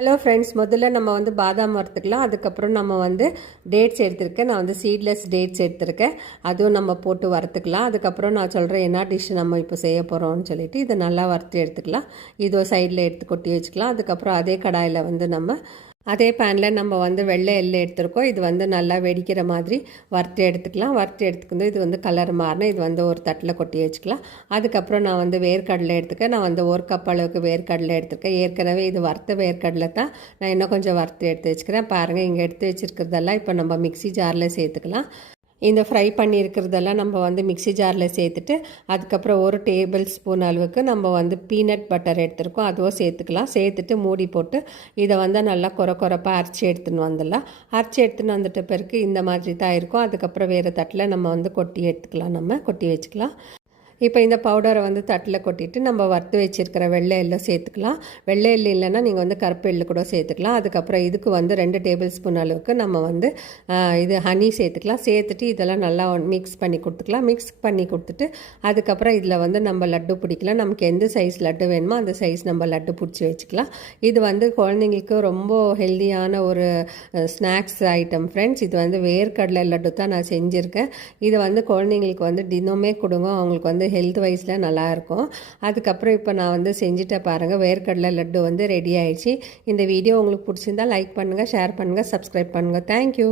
Hello friends, முதல்ல நம்ம வந்து பாதாம் வறுத்துக்கலாம். அதுக்கப்புறம் நம்ம வந்து டேட்ஸ் எடுத்திருக்கேன். நான் வந்து சீட்லெஸ் டேட்ஸ் எடுத்திருக்கேன். அதுவும் நம்ம போட்டு வறுத்துக்கலாம். அதுக்கப்புறம் நான் சொல்கிறேன் என்ன டிஷ் நம்ம இப்போ செய்ய போகிறோம்னு சொல்லிட்டு இதை நல்லா வறுத்து எடுத்துக்கலாம். இதோ சைடில் எடுத்து கொட்டி வச்சுக்கலாம். அதுக்கப்புறம் அதே கடாயில் வந்து நம்ம அதே பேனில் நம்ம வந்து வெள்ளை எள்ளு எடுத்துருக்கோம். இது வந்து நல்லா வெடிக்கிற மாதிரி வறுத்து எடுத்துக்கலாம். வறுத்து எடுத்துக்கிட்டு இது வந்து கலர் மாறினா இது வந்து ஒரு தட்டில் கொட்டி வச்சுக்கலாம். அதுக்கப்புறம் நான் வந்து வேர்க்கடலை எடுத்துக்கேன். நான் வந்து 1 கப் அளவுக்கு வேர்க்கடலை எடுத்துருக்கேன். ஏற்கனவே இது வறுத்த வேர்க்கடலை தான். நான் இன்னும் கொஞ்சம் வறுத்து எடுத்து வச்சுக்கிறேன். பாருங்கள், இங்கே எடுத்து வச்சுருக்கிறதெல்லாம் இப்போ நம்ம மிக்ஸி ஜாரில் சேர்த்துக்கலாம். இந்த ஃப்ரை பண்ணியிருக்கிறதெல்லாம் நம்ம வந்து மிக்ஸி ஜாரில் சேர்த்துட்டு அதுக்கப்புறம் 1 டேபிள் ஸ்பூன் அளவுக்கு நம்ம வந்து பீனட் பட்டர் எடுத்துருக்கோம். அதுவும் சேர்த்துக்கலாம். சேர்த்துட்டு மூடி போட்டு இதை வந்து நல்லா கொரப்பாக அரைச்சி எடுத்துன்னு வந்துடலாம். அரைச்சி எடுத்துன்னு வந்துட்ட பிறகு இந்த மாதிரி தான் இருக்கும். அதுக்கப்புறம் வேறு தட்டில் நம்ம வந்து கொட்டி எடுத்துக்கலாம். நம்ம கொட்டி வச்சுக்கலாம். இப்போ இந்த பவுடரை வந்து தட்டில் கொட்டிட்டு நம்ம வறுத்து வச்சுருக்கிற வெள்ளை எள்ளை சேர்த்துக்கலாம். வெள்ளை எள்ளு இல்லைன்னா நீங்கள் வந்து கருப்பு எள்ளு கூட சேர்த்துக்கலாம். அதுக்கப்புறம் இதுக்கு வந்து 2 டேபிள் ஸ்பூன் அளவுக்கு நம்ம வந்து இது ஹனி சேர்த்துக்கலாம். சேர்த்துட்டு இதெல்லாம் நல்லா மிக்ஸ் பண்ணி கொடுத்துக்கலாம். மிக்ஸ் பண்ணி கொடுத்துட்டு அதுக்கப்புறம் இதில் வந்து நம்ம லட்டு பிடிக்கலாம். நமக்கு எந்த சைஸ் லட்டு வேணுமோ அந்த சைஸ் நம்ம லட்டு பிடிச்சி வச்சுக்கலாம். இது வந்து குழந்தைங்களுக்கு ரொம்ப ஹெல்த்தியான ஒரு ஸ்நாக்ஸ் ஐட்டம் ஃப்ரெண்ட்ஸ். இது வந்து வேர்க்கடலை லட்டு தான் நான் செஞ்சுருக்கேன். இது வந்து குழந்தைங்களுக்கு வந்து தினமே கொடுங்க. அவங்களுக்கு வந்து ஹெல்த் வைஸில் நல்லாயிருக்கும். அதுக்கப்புறம் இப்போ நான் வந்து செஞ்சுட்டேன் பாருங்கள். வேர்க்கடலை லட்டு வந்து ரெடி ஆயிடுச்சு. இந்த வீடியோ உங்களுக்கு பிடிச்சிருந்தால் லைக் பண்ணுங்கள், ஷேர் பண்ணுங்கள், சப்ஸ்கிரைப் பண்ணுங்கள். தேங்க்யூ.